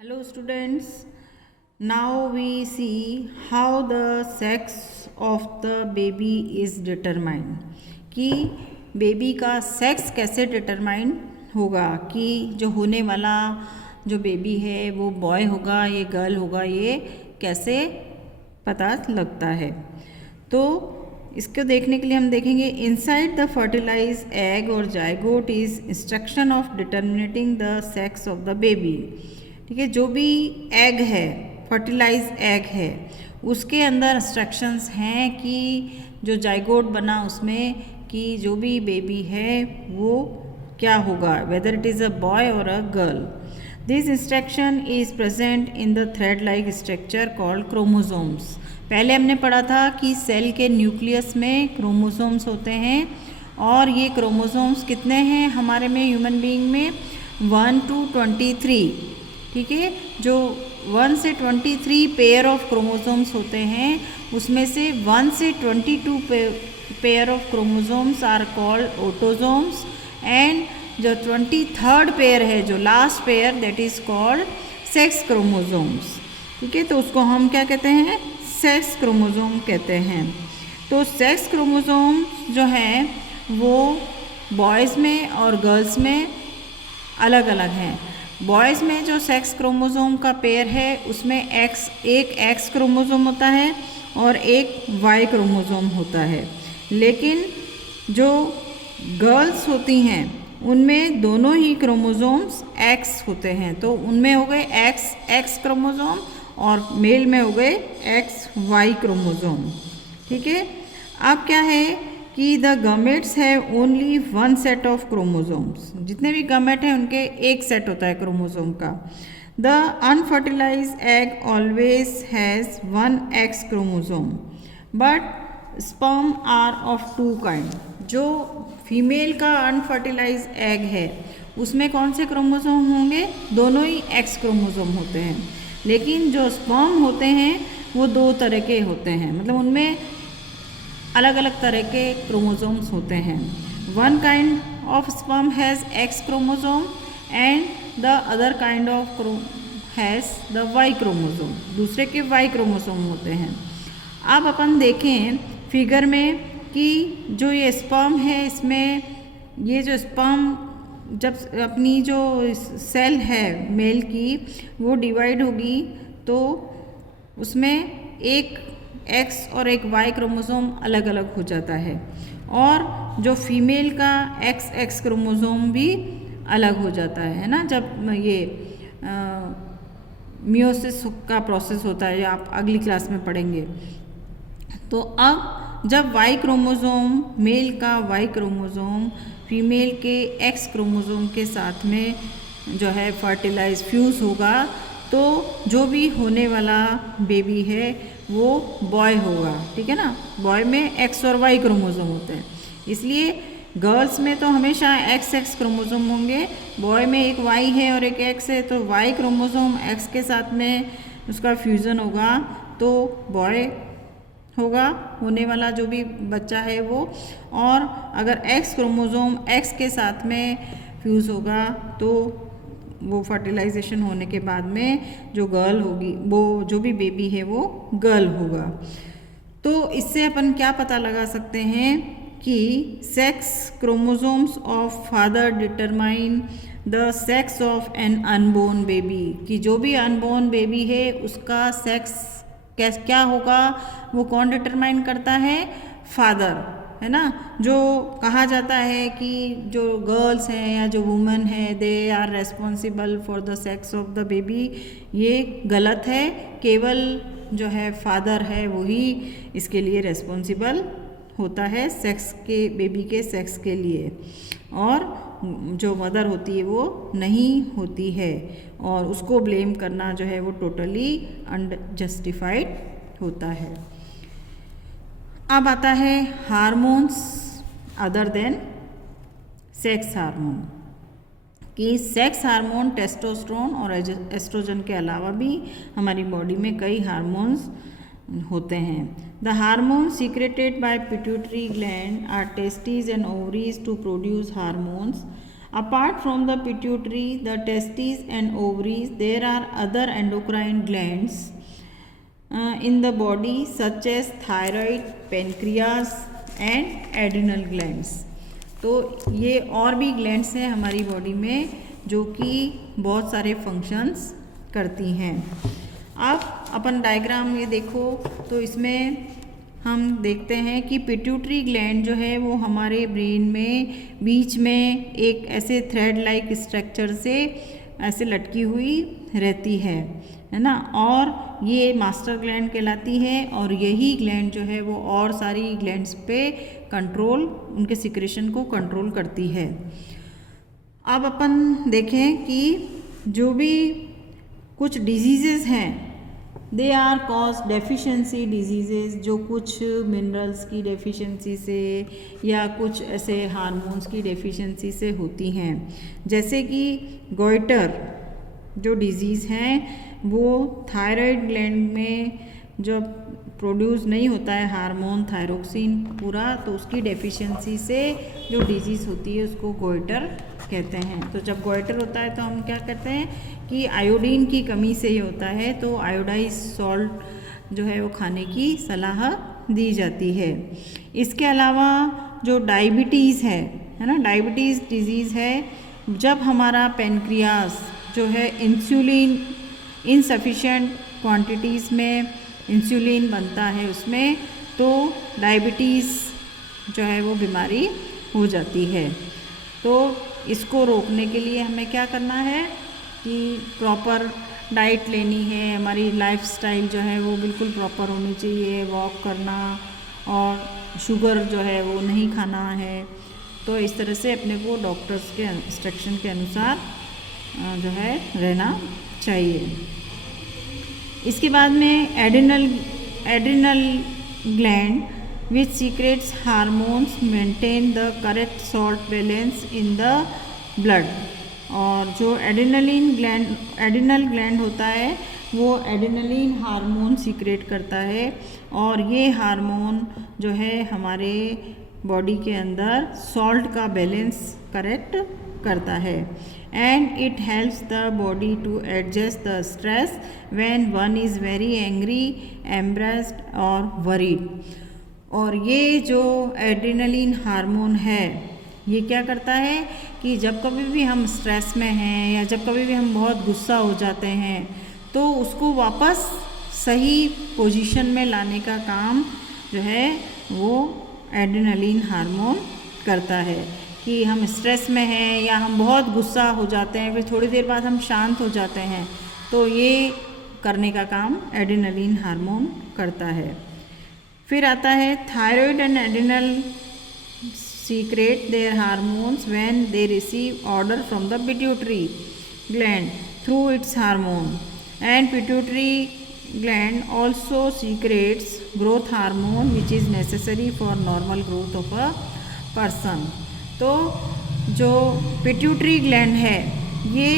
Hello students, now we see how the sex of the baby is determined कि baby का sex कैसे determine होगा कि जो होने वाला जो बेबी है वो बॉय होगा ये गर्ल होगा ये कैसे पता लगता है। तो इसको देखने के लिए हम देखेंगे इनसाइड द फर्टिलाइज एग और zygote is instruction of determining the sex of the baby. ठीक है, जो भी एग है फर्टिलाइज एग है उसके अंदर इंस्ट्रक्शंस हैं कि जो जाइगोट बना उसमें कि जो भी बेबी है वो क्या होगा, whether it is a boy और a girl. This instruction is present in the thread like structure called chromosomes. पहले हमने पढ़ा था कि सेल के न्यूक्लियस में क्रोमोसोम्स होते हैं और ये क्रोमोसोम्स कितने हैं हमारे में ह्यूमन बीइंग में 1 to 23। ठीक है, जो 1 से 23 पेयर ऑफ क्रोमोसोम्स होते हैं उसमें से 1 से 22 pair of chromosomes are called autosomes and जो 23rd पेयर है जो last pair that is called sex chromosomes. ठीक है, तो उसको हम क्या कहते हैं, सेक्स क्रोमोसोम कहते हैं। तो सेक्स क्रोमोसोम जो हैं वो बॉयज़ में और गर्ल्स में अलग अलग हैं। बॉयज़ में जो सेक्स क्रोमोसोम का पेयर है उसमें एक एक्स क्रोमोसोम होता है और एक वाई क्रोमोसोम होता है, लेकिन जो गर्ल्स होती हैं उनमें दोनों ही क्रोमोसोम्स एक्स होते हैं। तो उनमें हो गए एक्स क्रोमोसोम और मेल में हो गए एक्स वाई क्रोमोसोम। ठीक है, अब क्या है कि the gametes have only 1 set of chromosomes. जितने भी गमेट हैं उनके एक सेट होता है क्रोमोसोम का। The unfertilise egg always has 1 X chromosome but sperm are of 2 kind. जो फीमेल का अनफर्टिलाइज एग है उसमें कौन से क्रोमोसोम होंगे, दोनों ही एक्स क्रोमोसोम होते हैं, लेकिन जो स्पर्म होते हैं वो 2 तरह के होते हैं, मतलब उनमें अलग अलग तरह के क्रोमोसोम्स होते हैं। 1 kind of sperm has X chromosome and the other kind of has the Y chromosome, दूसरे के वाई क्रोमोसोम होते हैं। अब अपन देखें फिगर में कि जो ये स्पर्म है इसमें ये जो स्पर्म जब अपनी जो सेल है मेल की वो डिवाइड होगी तो उसमें एक एक्स और एक वाई क्रोमोसोम अलग अलग हो जाता है और जो फीमेल का एक्स क्रोमोसोम भी अलग हो जाता है ना, जब ये मियोसिस का प्रोसेस होता है, या आप अगली क्लास में पढ़ेंगे। तो अब जब वाई क्रोमोसोम मेल का वाई क्रोमोसोम फीमेल के एक्स क्रोमोसोम के साथ में जो है फर्टिलाइज फ्यूज़ होगा तो जो भी होने वाला बेबी है वो बॉय होगा। ठीक है ना, बॉय में एक्स और वाई क्रोमोसोम होते हैं, इसलिए गर्ल्स में तो हमेशा एक्स क्रोमोसोम होंगे, बॉय में एक वाई है और एक एक्स है तो वाई क्रोमोसोम एक्स के साथ में उसका फ्यूज़न होगा तो बॉय होगा होने वाला जो भी बच्चा है वो। और अगर एक्स क्रोमोसोम एक्स के साथ में फ्यूज़ होगा तो वो फर्टिलाइजेशन होने के बाद में जो गर्ल होगी वो जो भी बेबी है वो गर्ल होगा। तो इससे अपन क्या पता लगा सकते हैं कि sex chromosomes of father determine the sex of an unborn baby, कि जो भी अनबोर्न बेबी है उसका सेक्स क्या होगा वो कौन डिटरमाइन करता है, फादर, है ना। जो कहा जाता है कि जो गर्ल्स हैं या जो वुमेन है they are responsible for the sex of the baby, ये गलत है। केवल जो है फादर है वही इसके लिए रेस्पॉन्सिबल होता है सेक्स के बेबी के सेक्स के लिए, और जो मदर होती है वो नहीं होती है, और उसको ब्लेम करना जो है वो टोटली अनजस्टिफाइड होता है। अब आता है hormones other than sex hormone, कि सेक्स हार्मोन टेस्टोस्टेरोन और एस्ट्रोजन के अलावा भी हमारी बॉडी में कई हार्मोन्स होते हैं। The hormone secreted by pituitary gland are testis and ovaries to produce hormones Apart from the pituitary, the testes and ovaries, there are other endocrine glands in the body such as thyroid, pancreas and adrenal glands. तो ये और भी glands हैं हमारी body में जो कि बहुत सारे फंक्शंस करती हैं। अब अपन डायग्राम ये देखो तो इसमें हम देखते हैं कि पिट्यूटरी ग्लैंड जो है वो हमारे ब्रेन में बीच में एक ऐसे थ्रेड लाइक स्ट्रक्चर से ऐसे लटकी हुई रहती है ना, और ये मास्टर ग्लैंड कहलाती है और यही ग्लैंड जो है वो और सारी ग्लैंड्स पे कंट्रोल, उनके सिक्रेशन को कंट्रोल करती है। अब अपन देखें कि जो भी कुछ डिजीज़ेज़ हैं they are cause deficiency diseases, जो कुछ मिनरल्स की डेफिशिएंसी से या कुछ ऐसे हार्मोन्स की डेफिशिएंसी से होती हैं। जैसे कि गोइटर जो डिजीज़ हैं वो थायराइड ग्लैंड में जो प्रोड्यूस नहीं होता है हार्मोन थायरोक्सिन पूरा, तो उसकी डेफिशिएंसी से जो डिजीज़ होती है उसको गोइटर कहते हैं। तो जब गोइटर होता है तो हम क्या करते हैं कि आयोडीन की कमी से ही होता है, तो आयोडाइज सॉल्ट जो है वो खाने की सलाह दी जाती है। इसके अलावा जो डायबिटीज़ है ना, डायबिटीज़ डिजीज़ है जब हमारा पेनक्रियास जो है इंसुलिन इनसफिशिएंट क्वांटिटीज़ में इंसुलिन बनता है उसमें, तो डायबिटीज़ जो है वो बीमारी हो जाती है। तो इसको रोकने के लिए हमें क्या करना है कि प्रॉपर डाइट लेनी है, हमारी लाइफस्टाइल जो है वो बिल्कुल प्रॉपर होनी चाहिए, वॉक करना और शुगर जो है वो नहीं खाना है। तो इस तरह से अपने को डॉक्टर्स के इंस्ट्रक्शन के अनुसार जो है रहना चाहिए। इसके बाद में adrenal gland which secrets hormones maintain the correct salt balance in the blood. और जो एड्रिनल ग्लैंड होता है वो एड्रिनलिन हार्मोन सीक्रेट करता है और ये हार्मोन जो है हमारे बॉडी के अंदर सॉल्ट का बैलेंस करेक्ट करता है। And it helps the body to adjust the stress when one is very angry, embarrassed और वरीड। और ये जो एड्रिनलिन हार्मोन है ये क्या करता है कि जब कभी भी हम स्ट्रेस में हैं या जब कभी भी हम बहुत गुस्सा हो जाते हैं तो उसको वापस सही पोजीशन में लाने का काम जो है वो एड्रिनलिन हार्मोन करता है। कि हम स्ट्रेस में हैं या हम बहुत गुस्सा हो जाते हैं, फिर थोड़ी देर बाद हम शांत हो जाते हैं, तो ये करने का काम एड्रिनलिन हार्मोन करता है। फिर आता है thyroid and adrenal secrete their hormones when they receive order from the pituitary gland through its hormone, and pituitary gland also secretes growth hormone which is necessary for normal growth of a person। तो जो pituitary gland है ये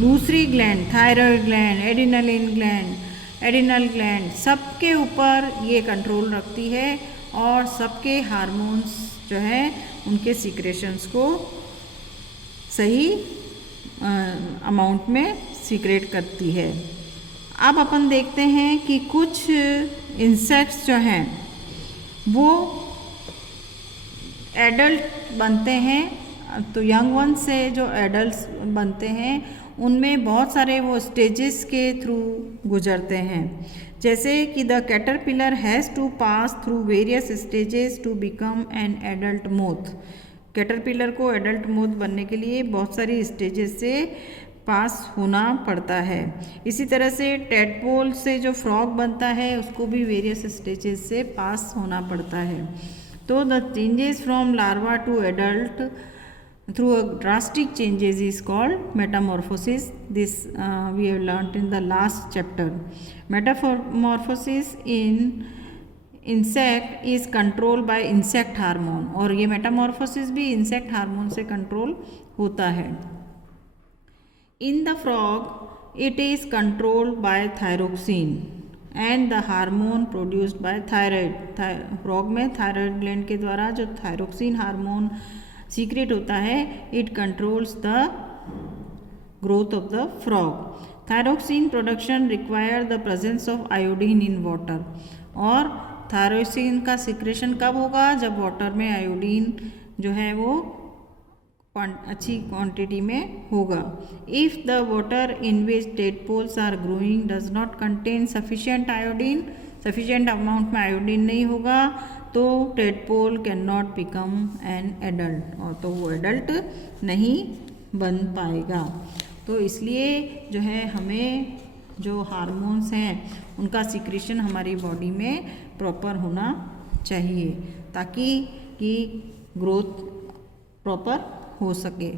दूसरी gland thyroid gland, adrenal gland सबके ऊपर ये control रखती है और सबके हार्मोन्स जो है उनके सीक्रेशंस को सही अमाउंट में सीक्रेट करती है। अब अपन देखते हैं कि कुछ इंसेक्ट्स जो हैं वो एडल्ट बनते हैं, तो यंग वन से जो एडल्ट बनते हैं उनमें बहुत सारे वो स्टेजेस के थ्रू गुजरते हैं। जैसे कि the caterpillar has to pass through various stages to become an adult moth. Caterpillar को एडल्ट मोथ बनने के लिए बहुत सारी स्टेजेस से पास होना पड़ता है। इसी तरह से टेडपोल से जो फ्रॉग बनता है उसको भी वेरियस स्टेजेस से पास होना पड़ता है। तो the changes from larva to adult through a drastic changes is called metamorphosis. This we have learnt in the last chapter. Metamorphosis in insect is controlled by insect hormone, और ये metamorphosis भी insect hormone से control होता है। In the frog it is controlled by thyroxine and the hormone produced by thyroid। Frog में thyroid gland के द्वारा जो थायरोक्सिन हार्मोन सीक्रेट होता है, it controls the growth of the frog. Thyroxine production require the presence of iodine in water, और thyroxine का secretion कब होगा, जब वाटर में आयोडीन जो है वो अच्छी क्वांटिटी में होगा। If the water in which tadpoles are growing does not contain sufficient iodine, sufficient amount में आयोडीन नहीं होगा तो tadpole can not become an adult, और तो वो एडल्ट नहीं बन पाएगा। तो इसलिए जो है हमें जो हार्मोन्स हैं उनका सिक्रेशन हमारी बॉडी में प्रॉपर होना चाहिए ताकि कि ग्रोथ प्रॉपर हो सके।